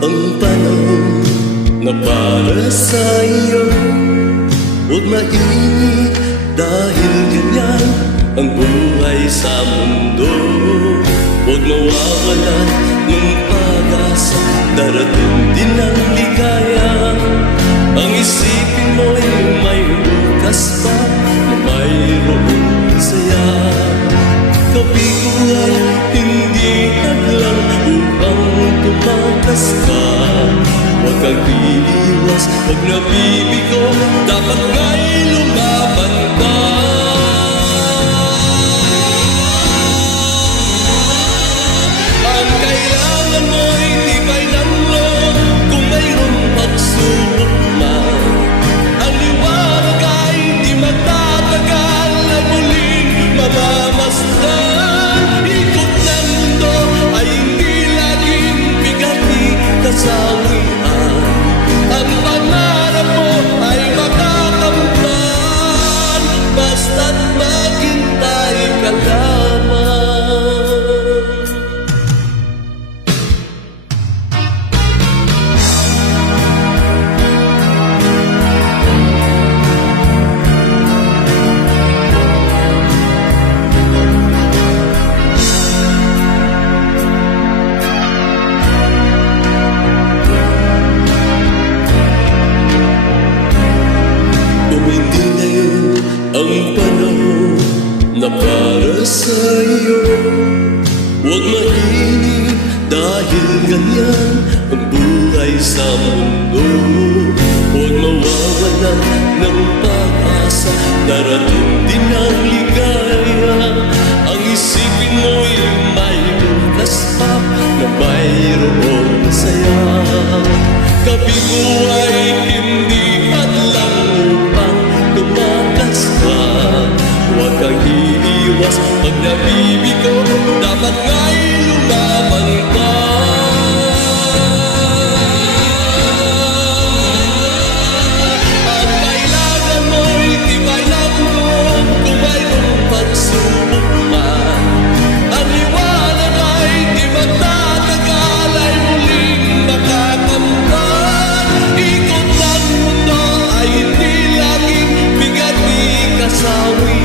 ang panahon na para sa iyo. Huwag mainit dahil ganyan ang buhay sa mundo. Huwag mawawalan ng pag-asa, darating din ang ligaya. Ang isipin mo'y may bukas pa na mayroong saya. Kabigo ay hindi hadlang upang tumakas ka. Huwag kang iiwas, pag nabibigo, dapat nga'y lumaban ka. Ang kailangan mo'y tibay ng loob kung mayroong pagsubok man. Ang liwanag ay di magtatagal na muling mamamasdan. Ikot ng mundo ay hindi laging bigati kasawian. Ang pangarap mo ay makakamtan, basta't maghintay ka lamang. Hindi ngayon ang panahon na para sa iyo. Huwag mainip dahil ganyan ang buhay sa mundo. Huwag mawawalan ng pag-asa, darating din ang ligaya. Ang isipin mo'y may bukas pa na mayroong saya. Kabigo ay hindi hadlang upang tumakas ka. Huwag kang iiwas, pag nabibigo, dapat nga'y lumaban ka. Ang kailangan mo'y tibay ng loob kung mayroong pagsubok man. Ang liwanag ay di magtatagal, ay muling makakamtan. Ikot ng mundo ay hindi laging bigati kasawi.